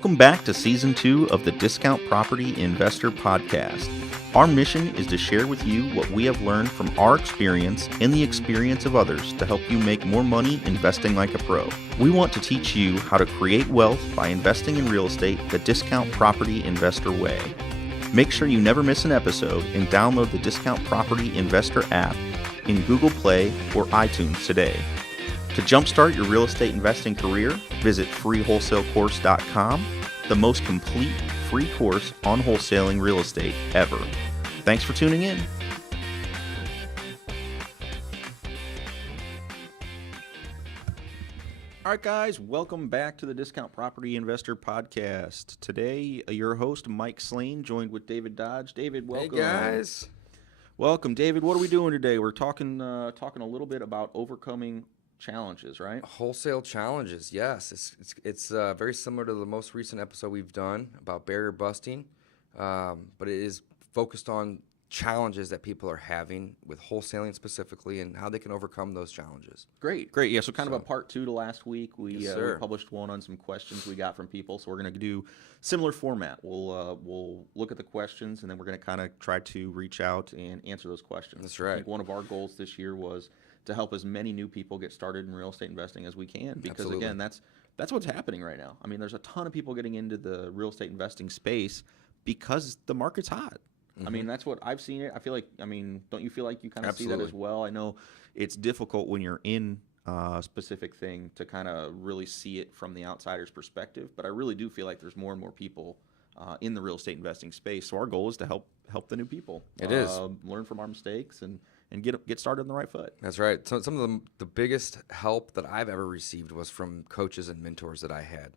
Welcome back to Season 2 of the Discount Property Investor Podcast. Our mission is to share with you what we have learned from our experience and the experience of others to help you make more money investing like a pro. We want to teach you how to create wealth by investing in real estate the Discount Property Investor way. Make sure you never miss an episode and download the Discount Property Investor app in Google Play or iTunes today. To jumpstart your real estate investing career, visit freewholesalecourse.com, the most complete free course on wholesaling real estate ever. Thanks for tuning in. All right, guys, welcome back to the Discount Property Investor Podcast. Today, your host, Mike Slane, joined with David Dodge. David, welcome. Hey, guys. Welcome, David. What are we doing today? We're talking a little bit about overcoming challenges, right? Wholesale challenges, yes. It's very similar to the most recent episode we've done about barrier busting, but it is focused on challenges that people are having with wholesaling specifically and how they can overcome those challenges. Great. Yeah, so kind of a part two to last week. We published one on some questions we got from people, so we're going to do similar format. We'll look at the questions, and then we're going to kind of try to reach out and answer those questions. That's right. I think one of our goals this year was to help as many new people get started in real estate investing as we can, because Absolutely. Again, that's what's happening right now. I mean, there's a ton of people getting into the real estate investing space because the market's hot. I mean, that's what I've seen it. I feel like, don't you feel like you kind of see that as well? I know it's difficult when you're in a specific thing to kind of really see it from the outsider's perspective, but I really do feel like there's more and more people in the real estate investing space. So our goal is to help the new people. It is. Learn from our mistakes and get started on the right foot. That's right. So some of the biggest help that I've ever received was from coaches and mentors that I had.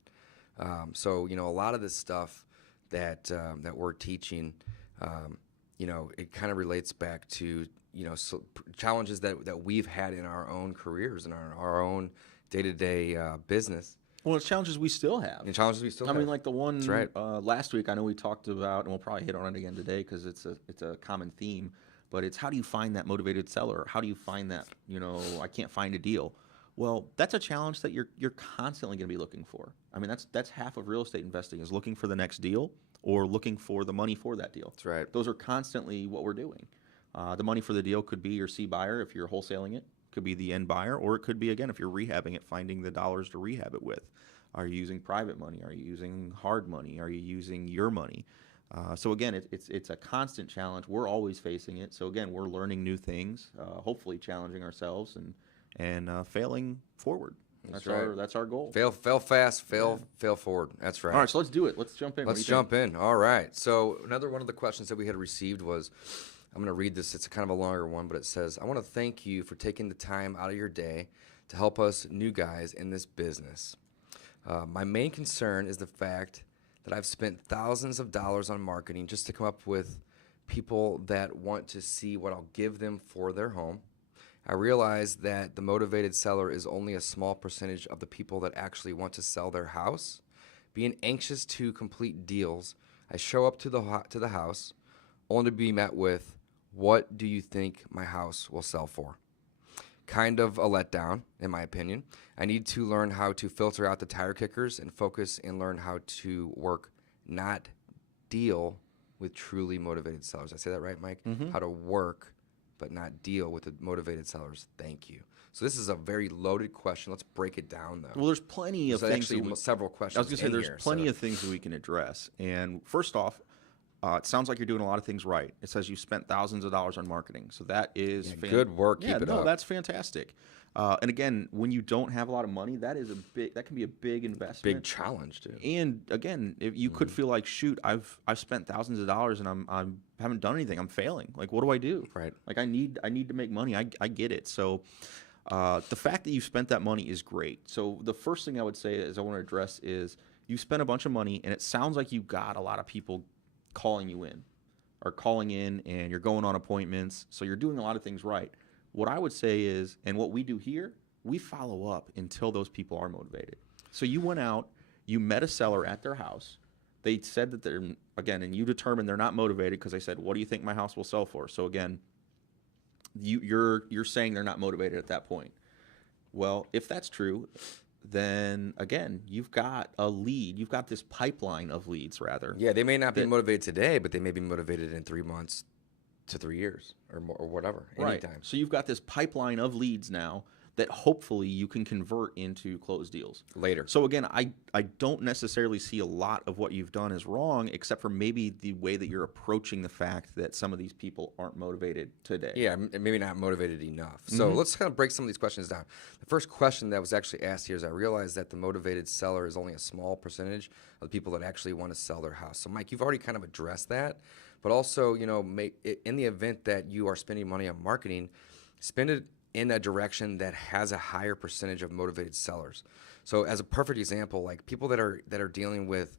So, a lot of this stuff that we're teaching, it kind of relates back to, challenges that we've had in our own careers and our own day-to-day business. Well, it's challenges we still have. And challenges we still have. I mean, like the one That's right. Last week, I know we talked about, and we'll probably hit on it again today because it's a common theme, but it's how do you find that motivated seller? How do you find that, I can't find a deal? Well, that's a challenge that you're constantly going to be looking for. I mean, that's half of real estate investing is looking for the next deal or looking for the money for that deal. That's right. Those are constantly what we're doing. The money for the deal could be your C buyer if you're wholesaling it, could be the end buyer, or it could be, again, if you're rehabbing it, finding the dollars to rehab it with. Are you using private money? Are you using hard money? Are you using your money? So again, it's a constant challenge. We're always facing it. So again, we're learning new things, hopefully challenging ourselves and failing forward. That's right. That's our goal. Fail fast, fail forward. That's right. All right, so let's do it. Let's jump in. Let's jump in. All right. So another one of the questions that we had received was, I'm going to read this. It's kind of a longer one, but it says, I want to thank you for taking the time out of your day to help us new guys in this business. My main concern is the fact that I've spent thousands of dollars on marketing just to come up with people that want to see what I'll give them for their home. I realize that the motivated seller is only a small percentage of the people that actually want to sell their house. Being anxious to complete deals, I show up to the house only to be met with, what do you think my house will sell for? Kind of a letdown, in my opinion. I need to learn how to filter out the tire kickers and focus and learn how to work, not deal with truly motivated sellers. I say that right, Mike? Mm-hmm. How to work, but not deal with the motivated sellers. Thank you. So this is a very loaded question. Let's break it down, though. Well, there's plenty of things. Actually, several questions. I was going to say there's plenty of things that we can address. And first off, it sounds like you're doing a lot of things right. It says you spent thousands of dollars on marketing, so that is good work. Keep it up. That's fantastic. And again, when you don't have a lot of money, that can be a big investment, big challenge too. And again, if you could feel like, shoot, I've spent thousands of dollars and I haven't done anything. I'm failing. Like, what do I do? Right. Like, I need to make money. I get it. So the fact that you spent that money is great. So the first thing I would say is I want to address is you spent a bunch of money, and it sounds like you got a lot of people calling in and you're going on appointments. So you're doing a lot of things right. What I would say is, and what we do here, we follow up until those people are motivated. So you went out, you met a seller at their house. They said that they're, again, and you determined they're not motivated because they said, what do you think my house will sell for? So again, you're saying they're not motivated at that point. Well, if that's true, then again, you've got a lead. You've got this pipeline of leads, rather. Yeah, they may not be motivated today, but they may be motivated in 3 months to 3 years or more, or whatever, Right. anytime. So you've got this pipeline of leads now that hopefully you can convert into closed deals Later. So again, I don't necessarily see a lot of what you've done as wrong, except for maybe the way that you're approaching the fact that some of these people aren't motivated today. Yeah, maybe not motivated enough. So let's kind of break some of these questions down. The first question that was actually asked here is, I realized that the motivated seller is only a small percentage of the people that actually want to sell their house. So Mike, you've already kind of addressed that, but also, in the event that you are spending money on marketing, spend it in a direction that has a higher percentage of motivated sellers. So as a perfect example, like people that are dealing with,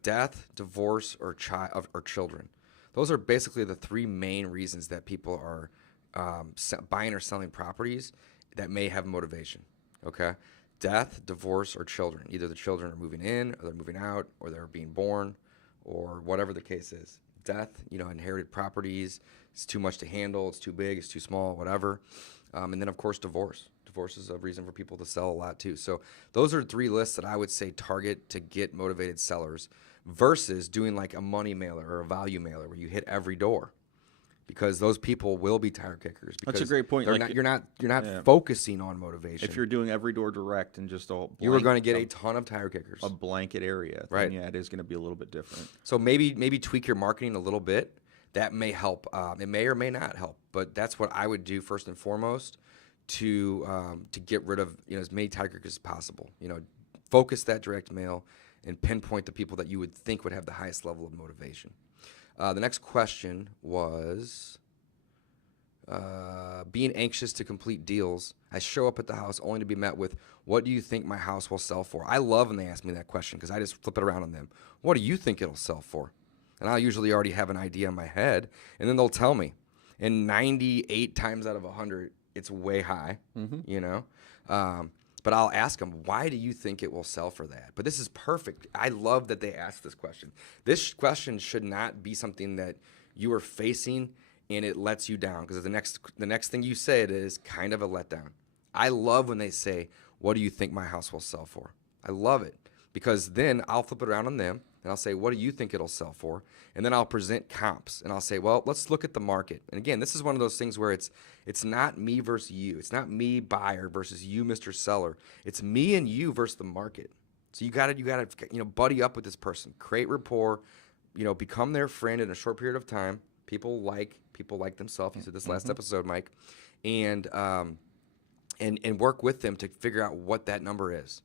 death, divorce, or children. Those are basically the 3 main reasons that people are buying or selling properties that may have motivation. Okay, death, divorce, or children. Either the children are moving in, or they're moving out, or they're being born, or whatever the case is. Death, inherited properties. It's too much to handle. It's too big. It's too small. Whatever. And then, of course, divorce. Divorce is a reason for people to sell a lot, too. So those are 3 lists that I would say target to get motivated sellers versus doing like a money mailer or a value mailer where you hit every door, because those people will be tire kickers. That's a great point. You're not focusing on motivation. If you're doing every door direct and just all you are going to get a ton of tire kickers. A blanket area, right? Yeah, it is going to be a little bit different. So maybe tweak your marketing a little bit. That may help. It may or may not help, but that's what I would do first and foremost to get rid of as many tire kickers as possible. Focus that direct mail and pinpoint the people that you would think would have the highest level of motivation. The next question was being anxious to complete deals. I show up at the house only to be met with, "What do you think my house will sell for?" I love when they ask me that question because I just flip it around on them. What do you think it'll sell for? And I'll usually already have an idea in my head, and then they'll tell me. And 98 times out of 100, it's way high, But I'll ask them, why do you think it will sell for that? But this is perfect. I love that they ask this question. This question should not be something that you are facing and it lets you down, because the next thing you say, it is kind of a letdown. I love when they say, "What do you think my house will sell for?" I love it, because then I'll flip it around on them and I'll say, "What do you think it'll sell for?" And then I'll present comps and I'll say, "Well, let's look at the market." And again, this is one of those things where it's not me versus you. It's not me buyer versus you, Mr. Seller. It's me and you versus the market. So you got to buddy up with this person, create rapport, become their friend in a short period of time. People like themselves. You said this last episode, Mike, and work with them to figure out what that number is.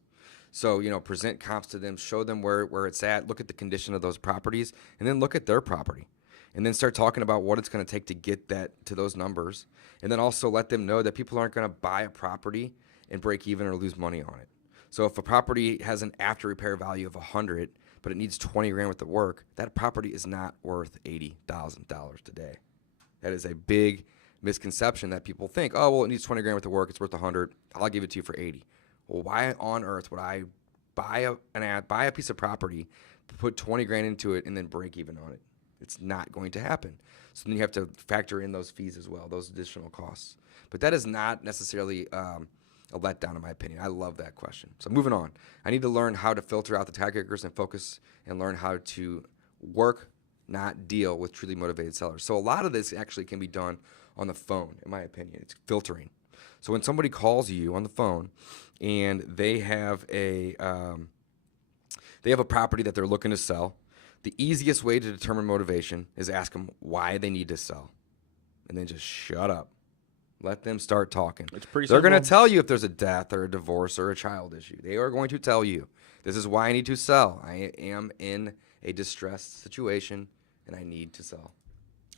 So, present comps to them, show them where it's at, look at the condition of those properties, and then look at their property. And then start talking about what it's going to take to get that to those numbers. And then also let them know that people aren't going to buy a property and break even or lose money on it. So if a property has an after repair value of 100, but it needs 20 grand worth of work, that property is not worth $80,000 today. That is a big misconception that people think, "Oh, well, it needs 20 grand worth of work. It's worth 100. I'll give it to you for 80. Well, why on earth would I buy a piece of property, put 20 grand into it, and then break even on it? It's not going to happen. So then you have to factor in those fees as well, those additional costs. But that is not necessarily a letdown, in my opinion. I love that question. So moving on. I need to learn how to filter out the tag kickers and focus and learn how to work, not deal with truly motivated sellers. So a lot of this actually can be done on the phone, in my opinion. It's filtering. So when somebody calls you on the phone and they have a property that they're looking to sell, the easiest way to determine motivation is ask them why they need to sell, and then just shut up. Let them start talking. It's pretty They're simple. going to tell you if there's a death or a divorce or a child issue. They are going to tell you, "This is why I need to sell. I am in a distressed situation and I need to sell."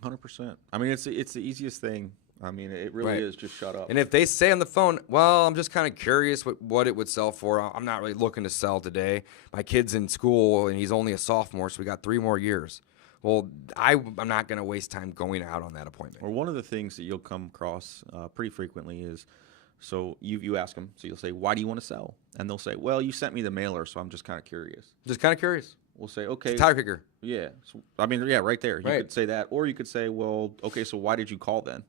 100%. I mean, it's the easiest thing. I mean, it really is. Just shut up. And if they say on the phone, "Well, I'm just kind of curious what it would sell for. I'm not really looking to sell today. My kid's in school and he's only a sophomore, so we got 3 more years." Well, I'm not going to waste time going out on that appointment. Or one of the things that you'll come across pretty frequently is, so you ask them, so you'll say, "Why do you want to sell?" And they'll say, "Well, you sent me the mailer, so I'm just kind of curious." Just kind of curious. We'll say, "Okay." It's a tire kicker. Yeah. So, I mean, yeah, right there. You Right. could say that. Or you could say, "Well, okay, so why did you call then?"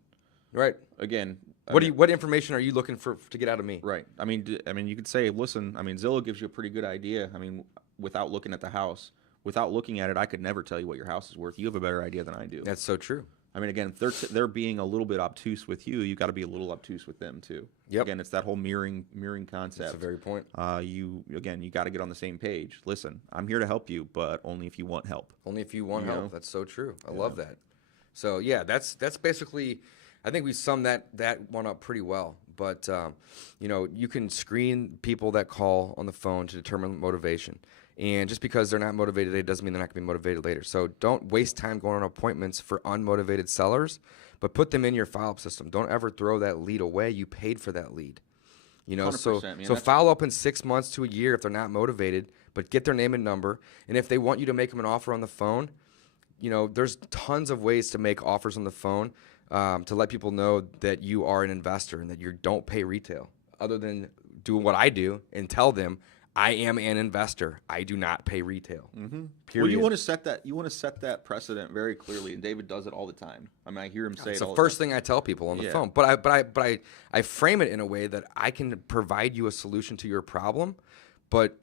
Right. Again, What information are you looking for to get out of me? Right. I mean, you could say, listen, I mean, Zillow gives you a pretty good idea. I mean, without looking at the house, without looking at it, I could never tell you what your house is worth. You have a better idea than I do. That's so true. I mean, again, if they're being a little bit obtuse with you, you got to be a little obtuse with them too. Yep. Again, it's that whole mirroring concept. That's a very point. You got to get on the same page. Listen, I'm here to help you, but only if you want help. Only if you want You help. know? That's so true. I love that. So yeah, that's basically. I think we summed that one up pretty well. But you can screen people that call on the phone to determine motivation. And just because they're not motivated today doesn't mean they're not going to be motivated later. So don't waste time going on appointments for unmotivated sellers, but put them in your follow-up system. Don't ever throw that lead away. You paid for that lead. 100%, So follow up in 6 months to a year if they're not motivated, but get their name and number. And if they want you to make them an offer on the phone, there's tons of ways to make offers on the phone to let people know that you are an investor and that you don't pay retail, other than doing what I do and tell them, I am an investor. I do not pay retail. Mm-hmm. Period. Well, you want to set that. You want to set that precedent very clearly, and David does it all the time. I mean, I hear him say it's it the all first the time. thing I tell people on the Yeah. phone. But I frame it in a way that I can provide you a solution to your problem. But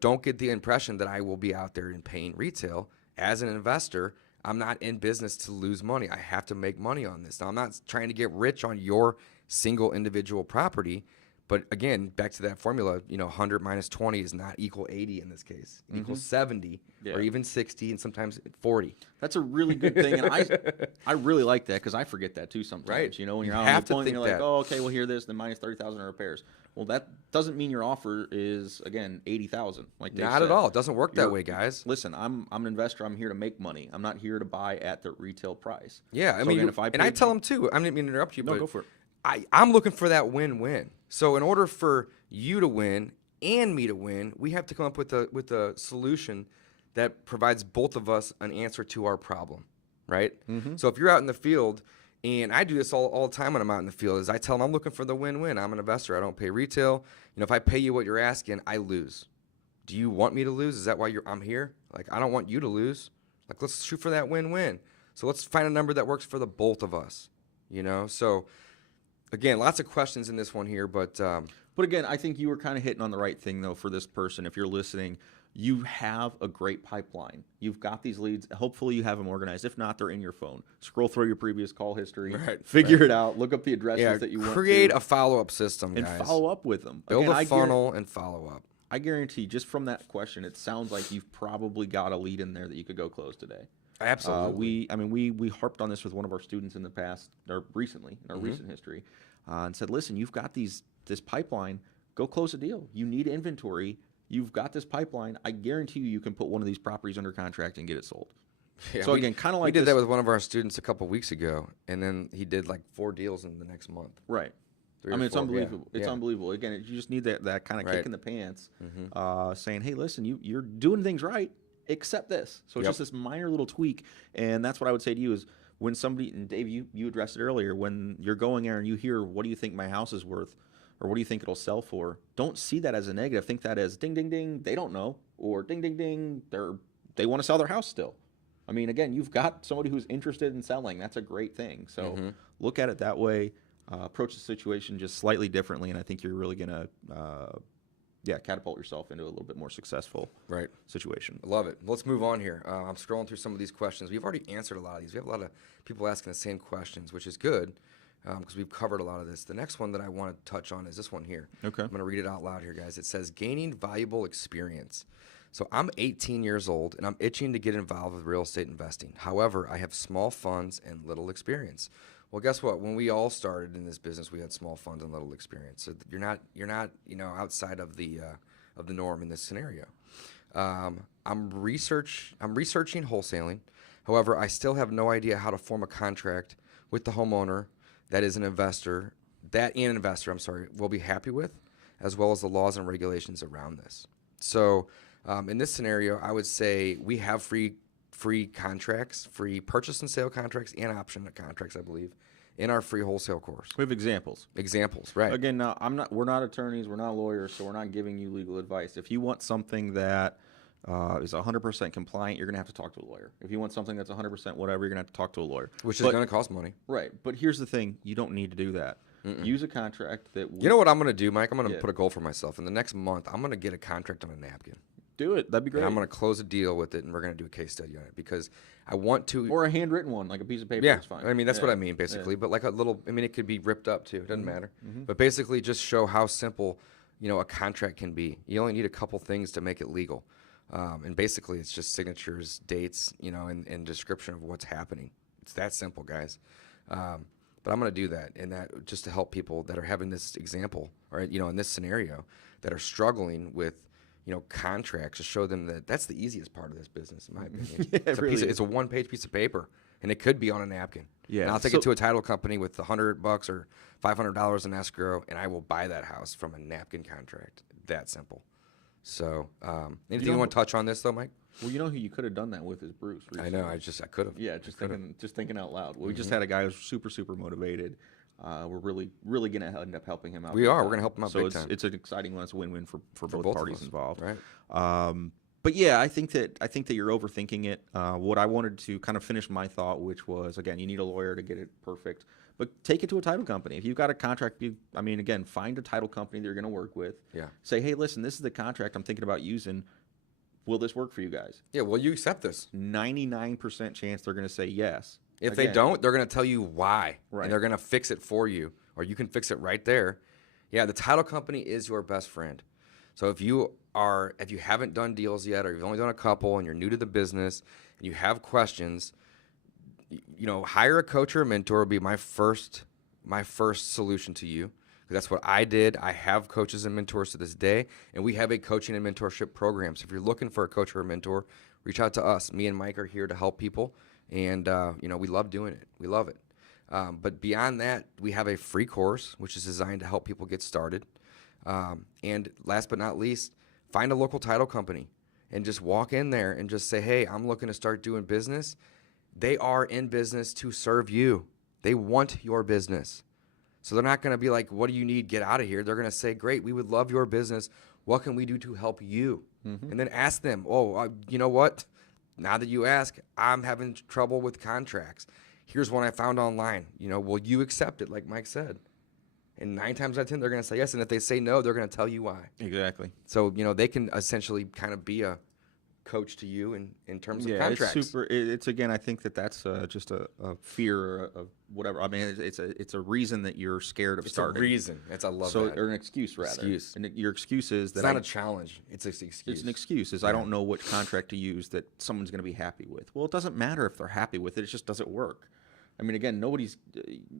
don't get the impression that I will be out there and paying retail. As an investor, I'm not in business to lose money. I have to make money on this. Now, I'm not trying to get rich on your single individual property. But again, back to that formula, 100 minus 20 is not equal 80 in this case. It equals 70 or even 60 and sometimes 40. That's a really good thing, and I really like that because I forget that too sometimes. Right. When You you're out on have the to phone, think you're like, that. oh, okay, we'll hear this, then minus 30,000 in repairs. Well, that doesn't mean your offer is again 80,000. Like Dave Not said. at all. It doesn't work that You're- way, guys. Listen, I'm an investor. I'm here to make money. I'm not here to buy at the retail price. Yeah, I So mean, again, if I and I paid tell you- them too. I didn't mean to interrupt you, No, but go for it. I'm looking for that win-win. So in order for you to win and me to win, we have to come up with a solution that provides both of us an answer to our problem, right? Mm-hmm. So if you're out in the field, and I do this all the time when I'm out in the field, is I tell them I'm looking for the win-win. I'm an investor. I don't pay retail. If I pay you what you're asking, I lose. Do you want me to lose? Is that why I'm here? Like, I don't want you to lose. Like, let's shoot for that win-win. So let's find a number that works for the both of us, So, again, lots of questions in this one here, but again, I think you were kind of hitting on the right thing, though, for this person. If you're listening, you have a great pipeline. You've got these leads. Hopefully you have them organized. If not, they're in your phone. Scroll through your previous call history. Figure it out. Look up the addresses that you want to. Create a follow-up system, and guys. follow up with them. Build Again, a funnel and follow up. I guarantee, just from that question, it sounds like you've probably got a lead in there that you could go close today. Absolutely. We harped on this with one of our students in the past, or recently, in our recent history, and said, listen, you've got this pipeline. Go close a deal. You need inventory. You've got this pipeline. I guarantee you can put one of these properties under contract and get it sold. Yeah, So again, kind of like we did this- that with one of our students a couple weeks ago, and then he did like 4 deals in the next month. Right. 3 I or mean, it's 4, unbelievable. yeah. It's unbelievable. Again, you just need that kind of Right. kick in the pants, saying, hey, listen, you're doing things right, except this. So it's Yep. just this minor little tweak. And that's what I would say to you is when somebody, and Dave, you addressed it earlier, when you're going there and you hear, what do you think my house is worth? Or what do you think it'll sell for? Don't see that as a negative. Think that as ding, ding, ding, they don't know. Or ding, ding, ding, they want to sell their house still. I mean, again, you've got somebody who's interested in selling. That's a great thing. So look at it that way. Approach the situation just slightly differently, and I think you're really going to catapult yourself into a little bit more successful situation. I love it. Let's move on here. I'm scrolling through some of these questions. We've already answered a lot of these. We have a lot of people asking the same questions, which is good because we've covered a lot of this. The next one that I want to touch on is this one here. Okay. I'm going to read it out loud here, guys. It says, gaining valuable experience. So I'm 18 years old, and I'm itching to get involved with real estate investing. However, I have small funds and little experience. Well, guess what? When we all started in this business, we had small funds and little experience. So you're not outside of the norm in this scenario. I'm researching wholesaling. However, I still have no idea how to form a contract with the homeowner that an investor will be happy with, as well as the laws and regulations around this. So in this scenario, I would say we have free contracts, free purchase and sale contracts, and option contracts, I believe, in our free wholesale course. We have examples. Examples, right? Again, now we're not attorneys, we're not lawyers, so we're not giving you legal advice. If you want something that is 100% compliant, you're going to have to talk to a lawyer. If you want something that's 100% whatever, you're going to have to talk to a lawyer. Which is going to cost money. Right. But here's the thing. You don't need to do that. Use a contract that You know what I'm going to do, Mike? I'm going to put a goal for myself. In the next month, I'm going to get a contract on a napkin. do it. That'd be great. And I'm going to close a deal with it, and we're going to do a case study on it because I want to. Or a handwritten one, like a piece of paper. Yeah, Is fine. I mean, that's what I mean, basically. But like a little, I mean, it could be ripped up too. It doesn't matter. But basically just show how simple, a contract can be. You only need a couple things to make it legal. And basically it's just signatures, dates, and description of what's happening. It's that simple, guys. But I'm going to do that, and that just to help people that are having this example, or in this scenario, that are struggling with, contracts, to show them that that's the easiest part of this business, in my opinion. It's a one-page piece of paper, and it could be on a napkin. Yeah, and I'll take it to a title company with $100 or $500 in escrow, and I will buy that house from a napkin contract. That simple. So, anything you want to touch on this though, Mike? Well, you know who you could have done that with is Bruce. Recently. I know. I could have. Yeah, just thinking out loud. Well, we just had a guy who's super motivated. We're really going to end up helping him out. We are. We're going to help him out so big time. It's an exciting one. It's a win-win for both parties involved. Right. But yeah, I think that you're overthinking it. What I wanted to kind of finish my thought, which was, again, you need a lawyer to get it perfect, but take it to a title company. If you've got a contract, again, find a title company that you're going to work with. Yeah. Say, hey, listen, this is the contract I'm thinking about using. Will this work for you guys? Yeah. Will you accept this? 99% chance they're going to say yes. If they don't, they're going to tell you why, right, and they're going to fix it for you, or you can fix it right there. Yeah, the title company is your best friend. So if you haven't done deals yet, or you've only done a couple, and you're new to the business, and you have questions, hire a coach or a mentor would be my first solution to you. That's what I did. I have coaches and mentors to this day, and we have a coaching and mentorship program. So if you're looking for a coach or a mentor, reach out to us. Me and Mike are here to help people, and we love doing it. We love it. But beyond that, we have a free course, which is designed to help people get started. And last but not least, find a local title company and just walk in there and just say, hey, I'm looking to start doing business. They are in business to serve you. They want your business. So they're not going to be like, what do you need? Get out of here. They're going to say, great, we would love your business. What can we do to help you? And then ask them, you know what? Now that you ask, I'm having trouble with contracts. Here's one I found online. Will you accept it, like Mike said? And 9 times out of 10, they're going to say yes. And if they say no, they're going to tell you why. Exactly. So, they can essentially kind of be a coach to you in terms of contracts. It's super. It's again, I think that's just a fear of whatever. I mean, it's a reason that you're scared of starting. It's a reason. I love that. Or an excuse, rather. Excuse. And your excuse is that it's not a challenge. It's an excuse. It's an excuse. I don't know which contract to use that someone's going to be happy with. Well, it doesn't matter if they're happy with it. It just doesn't work. I mean, again,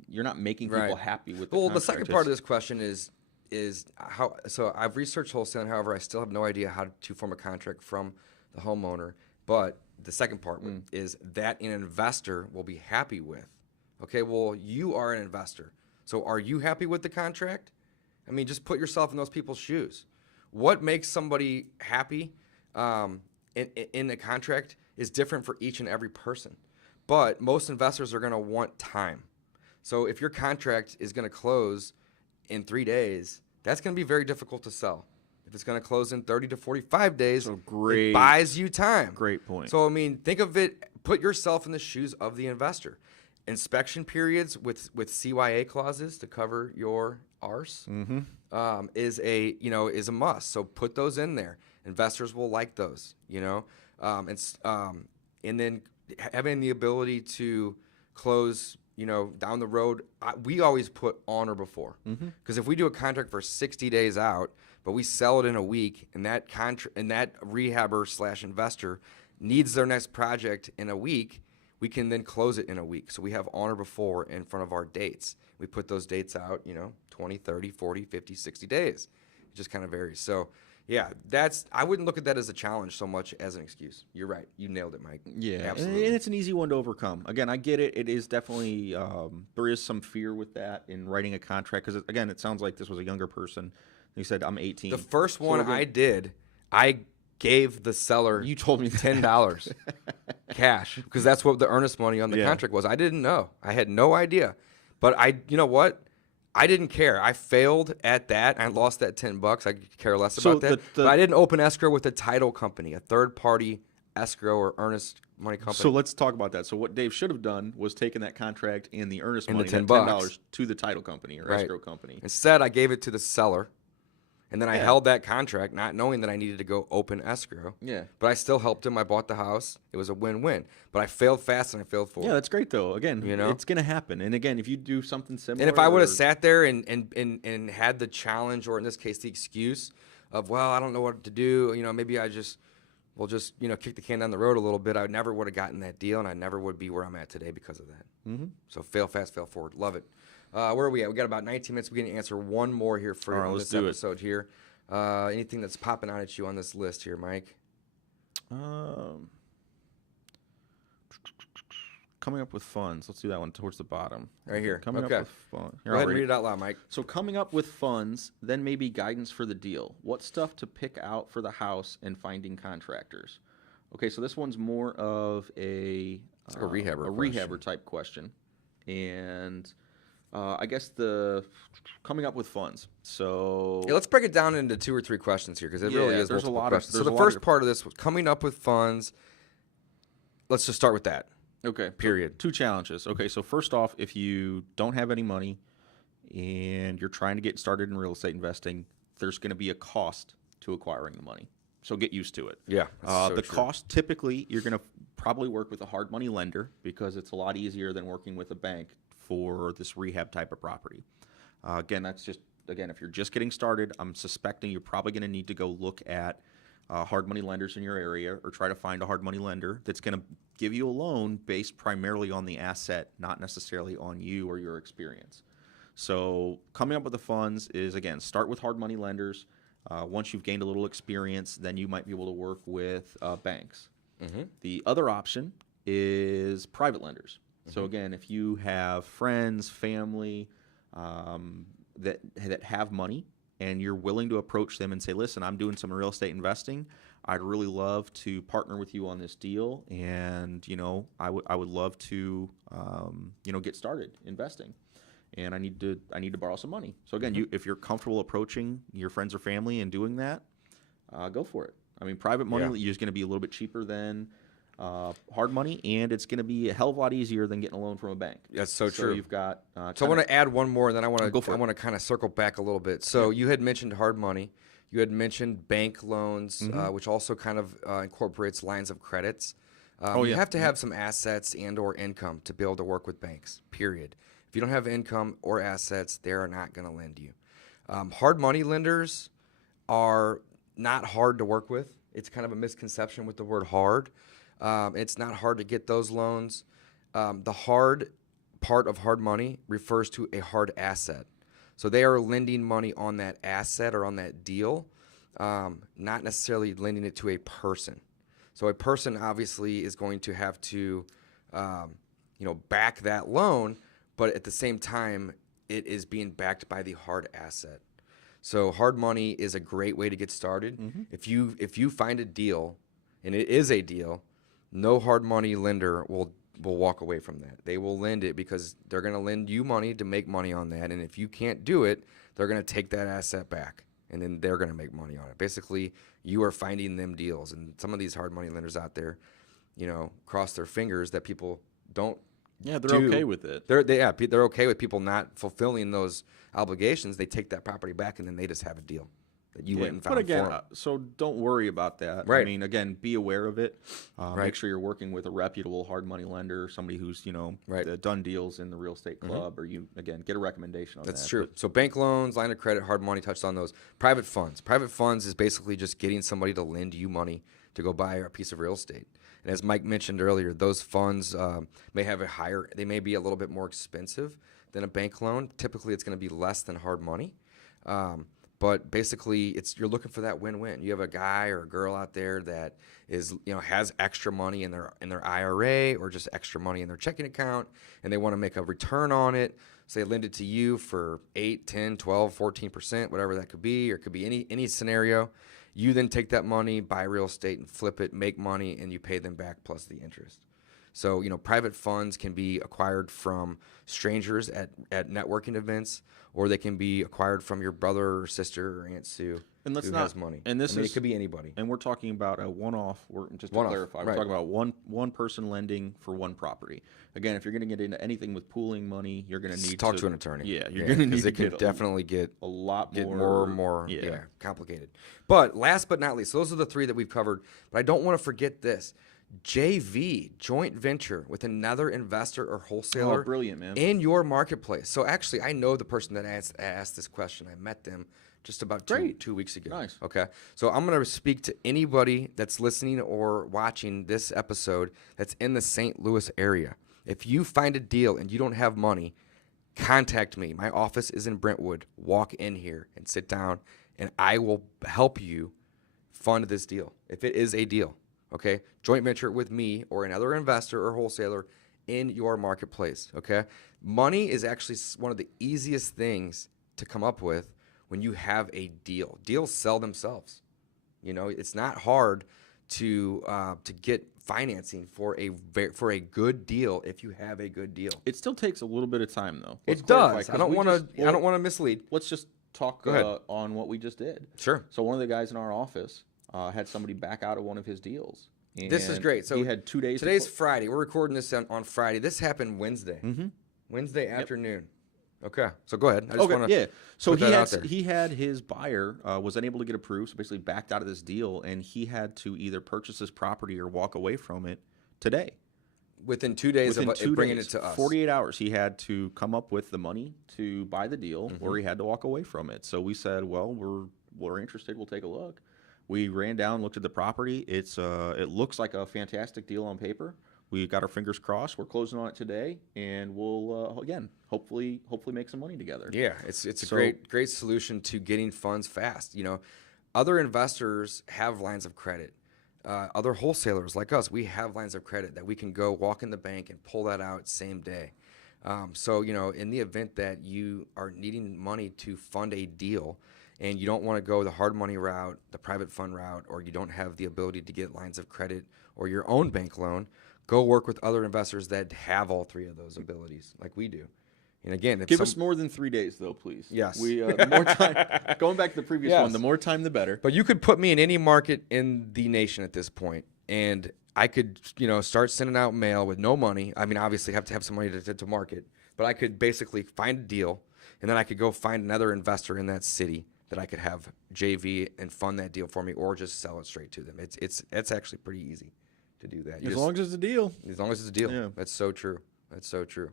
you're not making people happy with the contract. The second part of this question is how. So I've researched wholesaling. However, I still have no idea how to form a contract from the homeowner. But the second part is that an investor will be happy with. Okay, well, you are an investor. So are you happy with the contract? I mean, just put yourself in those people's shoes. What makes somebody happy in a contract is different for each and every person. But most investors are going to want time. So if your contract is going to close in 3 days, that's going to be very difficult to sell. If it's going to close in 30 to 45 days, it buys you time. Great point. So, I mean, think of it, put yourself in the shoes of the investor. Inspection periods with CYA clauses to cover your ARS is a must. So put those in there. Investors will like those, and then having the ability to close, down the road. We always put on or before, because if we do a contract for 60 days out, but we sell it in a week, and that rehabber / investor needs their next project in a week, we can then close it in a week. So we have on or before in front of our dates. We put those dates out, 20, 30, 40, 50, 60 days. It just kind of varies. So, yeah, I wouldn't look at that as a challenge so much as an excuse. You're right. You nailed it, Mike. Yeah, absolutely. And it's an easy one to overcome. Again, I get it. It is definitely, there is some fear with that in writing a contract. Because, again, it sounds like this was a younger person. He said, I'm 18. The first one I did, I gave the seller you told me $10 cash, because that's what the earnest money on the contract was. I didn't know. I had no idea. But you know what? I didn't care. I failed at that. I lost that $10. I could care less about that. But I didn't open escrow with a title company, a third-party escrow or earnest money company. So let's talk about that. So what Dave should have done was taken that contract and the earnest And money, the that $10 to the title company or escrow company. Instead, I gave it to the seller, and then I Yeah. held that contract, not knowing that I needed to go open escrow. Yeah. But I still helped him. I bought the house. It was a win-win. But I failed fast and I failed forward. Yeah, that's great though. Again, You know? it's going to happen. And again, if you do something similar, And if I would have or- sat there and had the challenge, or in this case, the excuse of, well, I don't know what to do, maybe we'll just, kick the can down the road a little bit, I never would have gotten that deal, and I never would be where I'm at today because of that. Mm-hmm. So fail fast, fail forward. Love it. Where are we at? We got about 19 minutes. We're going to answer one more here for you All right, on let's this do it. episode here. Anything that's popping out at you on this list here, Mike? Coming up with funds. Let's do that one towards the bottom. Right here. Coming Okay. up with funds. Go ahead and read it out loud, Mike. So coming up with funds, then maybe guidance for the deal. What stuff to pick out for the house and finding contractors? Okay, so this one's more of a like a rehabber a question. rehabber type question, and I guess the coming up with funds. So Yeah, let's break it down into 2 or 3 questions here because it really Yeah, is there's a multiple lot of- questions. there's So a the lot first of- part of this was coming up with funds. Let's just start with that. okay, Period. 2 challenges. Okay, so first off, if you don't have any money and you're trying to get started in real estate investing, there's going to be a cost to acquiring the money. So get used to it. Yeah. The cost, typically, you're going to probably work with a hard money lender because it's a lot easier than working with a bank for this rehab type of property. Again, if you're just getting started, I'm suspecting you're probably going to need to go look at hard money lenders in your area or try to find a hard money lender that's going to give you a loan based primarily on the asset, not necessarily on you or your experience. So coming up with the funds is, again, start with hard money lenders. Once you've gained a little experience, then you might be able to work with banks. Mm-hmm. The other option is private lenders. So again, if you have friends, family that have money and you're willing to approach them and say, listen, I'm doing some real estate investing. I'd really love to partner with you on this deal. And, I would love to, get started investing. And I need to borrow some money. So again, if you're comfortable approaching your friends or family and doing that, go for it. I mean, private money is going to be a little bit cheaper than hard money, and it's going to be a hell of a lot easier than getting a loan from a bank. That's so true. You've got. So I want to add one more, and then I want Go for it. to kind of circle back a little bit. So you had mentioned hard money. You had mentioned bank loans, which also kind of incorporates lines of credits. You have to have some assets and or income to be able to work with banks, period. If you don't have income or assets, they are not going to lend you. Hard money lenders are not hard to work with. It's kind of a misconception with the word hard. It's not hard to get those loans. The hard part of hard money refers to a hard asset. So they are lending money on that asset or on that deal, not necessarily lending it to a person. So a person obviously is going to have to, back that loan, but at the same time, it is being backed by the hard asset. So hard money is a great way to get started. Mm-hmm. If you find a deal, and it is a deal, no hard money lender will walk away from that. They will lend it because they're going to lend you money to make money on that. And if you can't do it, they're going to take that asset back, and then they're going to make money on it. Basically, you are finding them deals. And some of these hard money lenders out there, cross their fingers that people don't. Yeah, they're okay with it. They're okay with people not fulfilling those obligations. They take that property back, and then they just have a deal that you went and found But again, for them. so don't worry about that. Right. I mean, again, be aware of it. Right. Make sure you're working with a reputable hard money lender, somebody who's done deals in the real estate club, or get a recommendation on that. That's true. So bank loans, line of credit, hard money, touched on those. Private funds. Private funds is basically just getting somebody to lend you money to go buy a piece of real estate. And as Mike mentioned earlier, those funds they may be a little bit more expensive than a bank loan. Typically, it's going to be less than hard money. But basically, you're looking for that win-win. You have a guy or a girl out there that is, has extra money in their IRA or just extra money in their checking account, and they want to make a return on it. So they lend it to you for 8, 10, 12, 14%, whatever that could be, or it could be any scenario. You then take that money, buy real estate, and flip it, make money, and you pay them back plus the interest. So, private funds can be acquired from strangers at networking events, or they can be acquired from your brother or sister or Aunt Sue who has money. And this it could be anybody. And we're talking about a one-off. Just to One-off, clarify, we're right. talking about one person lending for one property. Again, if you're going to get into anything with pooling money, you're going to need Talk to an attorney. Yeah, you're going to need to it can definitely get a lot more complicated. But last but not least, so those are the three that we've covered. But I don't want to forget this. JV, joint venture with another investor or wholesaler. Oh, brilliant, man. In your marketplace. So actually, I know the person that asked this question. I met them just about two weeks ago. Nice. Okay. So I'm going to speak to anybody that's listening or watching this episode that's in the St. Louis area. If you find a deal and you don't have money, contact me. My office is in Brentwood. Walk in here and sit down, and I will help you fund this deal if it is a deal. Okay, joint venture with me or another investor or wholesaler in your marketplace. Okay, money is actually one of the easiest things to come up with when you have a deal. Deals sell themselves. It's not hard to get financing for a good deal if you have a good deal. It still takes a little bit of time, though. It does. I don't want to mislead. Let's just talk on what we just did. Sure. So one of the guys in our office had somebody back out of one of his deals. This is great. So he had 2 days. Today's Friday. We're recording this on Friday. This happened Wednesday. Mm-hmm. Wednesday afternoon. Okay. So go ahead. I just want to So put that out there. he had his buyer was unable to get approved, so basically backed out of this deal, and he had to either purchase this property or walk away from it today. Within 2 days of bringing it to us. 48 hours. He had to come up with the money to buy the deal, or he had to walk away from it. So we said, well, we're interested. We'll take a look. We ran down, looked at the property. It looks like a fantastic deal on paper. We got our fingers crossed. We're closing on it today, and we'll again hopefully make some money together. Yeah, it's a great solution to getting funds fast. Other investors have lines of credit. Other wholesalers like us, we have lines of credit that we can go walk in the bank and pull that out same day. So in the event that you are needing money to fund a deal, and you don't want to go the hard money route, the private fund route, or you don't have the ability to get lines of credit or your own bank loan, go work with other investors that have all three of those abilities, like we do. And again, give us more than 3 days, though, please. Yes. The more time. Going back to the previous one, the more time, the better. But you could put me in any market in the nation at this point, and I could, start sending out mail with no money. I mean, obviously, have to have some money to market, but I could basically find a deal, and then I could go find another investor in that city that I could have JV and fund that deal for me, or just sell it straight to them. It's actually pretty easy to do that. As long as it's a deal. As long as it's a deal. Yeah. That's so true. That's so true.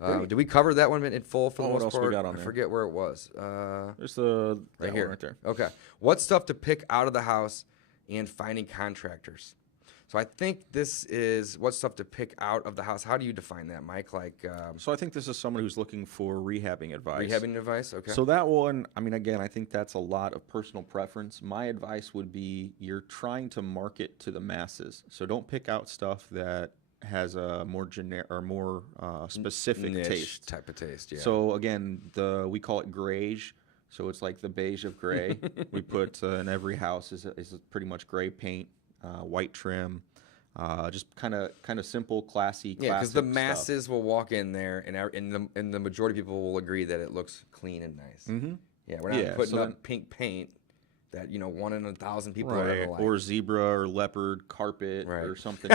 Did we cover that one in full for the most what else part? we got on there? I forget where it was. There's the right here. right there. Okay. What stuff to pick out of the house and finding contractors? So I think this is what stuff to pick out of the house. How do you define that, Mike? So I think this is someone who's looking for rehabbing advice. Rehabbing advice? Okay. So that one, I mean, again, I think that's a lot of personal preference. My advice would be you're trying to market to the masses. So don't pick out stuff that has a more generic or more specific niche taste. type of taste, yeah. So again, we call it greige. So it's like the beige of gray. We put in every house is pretty much gray paint. White trim, just kind of simple, classy. Yeah, because the masses will walk in there, and the majority of people will agree that it looks clean and nice. Mm-hmm. Yeah, we're not putting up pink paint that 1 in 1,000 people are gonna like. Or zebra or leopard carpet or something.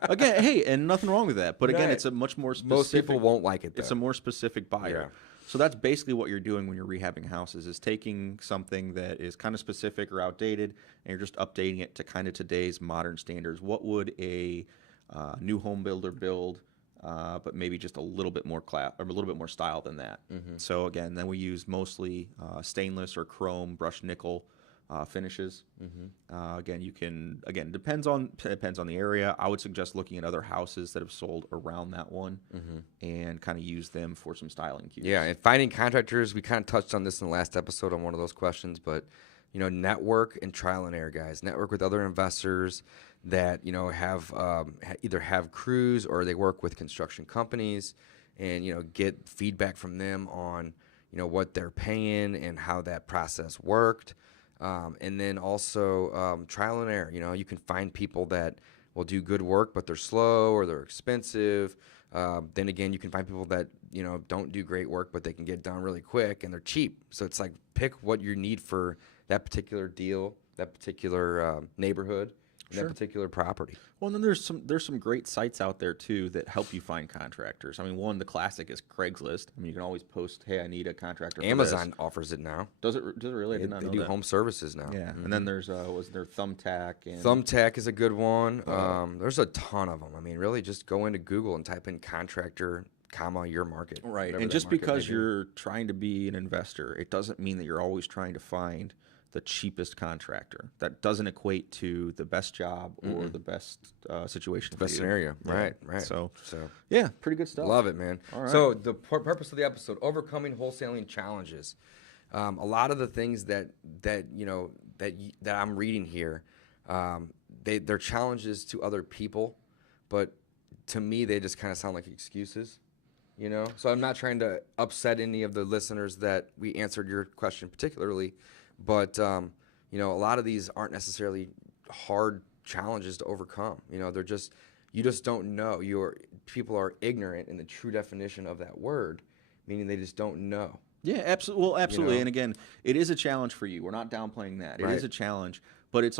Again, hey, and nothing wrong with that. But again, it's a much more specific. Most people won't like it, though. It's a more specific buyer. Yeah. So that's basically what you're doing when you're rehabbing houses, is taking something that is kind of specific or outdated, and you're just updating it to kind of today's modern standards. What would a new home builder build, but maybe just a little bit more or a little bit more style than that? Mm-hmm. So again, then we use mostly stainless or chrome, brushed nickel finishes. Mm-hmm. Again, depends on the area. I would suggest looking at other houses that have sold around that one, and kind of use them for some styling cues. Yeah, and finding contractors, we kind of touched on this in the last episode on one of those questions, but network and trial and error, guys. Network with other investors that have either have crews or they work with construction companies, and get feedback from them on what they're paying and how that process worked. And then also trial and error. You can find people that will do good work, but they're slow or they're expensive. Then again, you can find people that, don't do great work, but they can get done really quick and they're cheap. So it's like pick what you need for that particular deal, that particular neighborhood, and that particular property. Well, and then there's some great sites out there too that help you find contractors. I mean, one, the classic is Craigslist. I mean, you can always post, "Hey, I need a contractor." Amazon offers it now. Does it really? I did not know they do that. home services now. Yeah, and then there's was there Thumbtack? And Thumbtack is a good one. There's a ton of them. I mean, really, just go into Google and type in contractor, your market. Right, and just because you're trying to be an investor, it doesn't mean that you're always trying to find the cheapest contractor. That doesn't equate to the best job or the best situation. Best scenario. Yeah. Right. So yeah, pretty good stuff. Love it, man. All right. So the purpose of the episode: overcoming wholesaling challenges. A lot of the things that I'm reading here, they're challenges to other people, but to me they just kind of sound like excuses. So I'm not trying to upset any of the listeners that we answered your question particularly. But, a lot of these aren't necessarily hard challenges to overcome. They're just, you just don't know. People are ignorant in the true definition of that word, meaning they just don't know. Yeah, absolutely. Well, absolutely. And again, it is a challenge for you. We're not downplaying that. It is a challenge, but it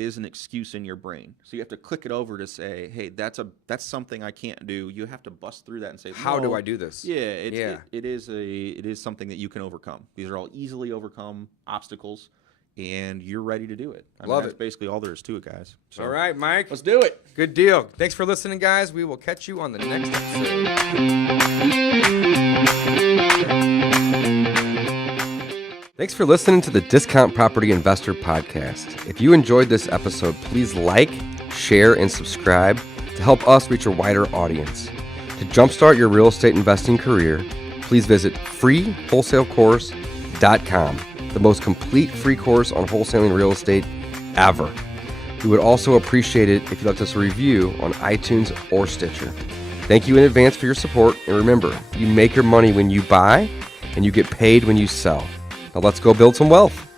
is an excuse in your brain. So you have to click it over to say, hey, that's something I can't do. You have to bust through that and say, how do I do this? Yeah, it is something that you can overcome. These are all easily overcome obstacles, and you're ready to do it. That's basically all there is to it, guys. So, all right, Mike. Let's do it. Good deal. Thanks for listening, guys. We will catch you on the next episode. Thanks for listening to the Discount Property Investor Podcast. If you enjoyed this episode, please like, share, and subscribe to help us reach a wider audience. To jumpstart your real estate investing career, please visit freewholesalecourse.com, the most complete free course on wholesaling real estate ever. We would also appreciate it if you left us a review on iTunes or Stitcher. Thank you in advance for your support, and remember, you make your money when you buy, and you get paid when you sell. Now let's go build some wealth.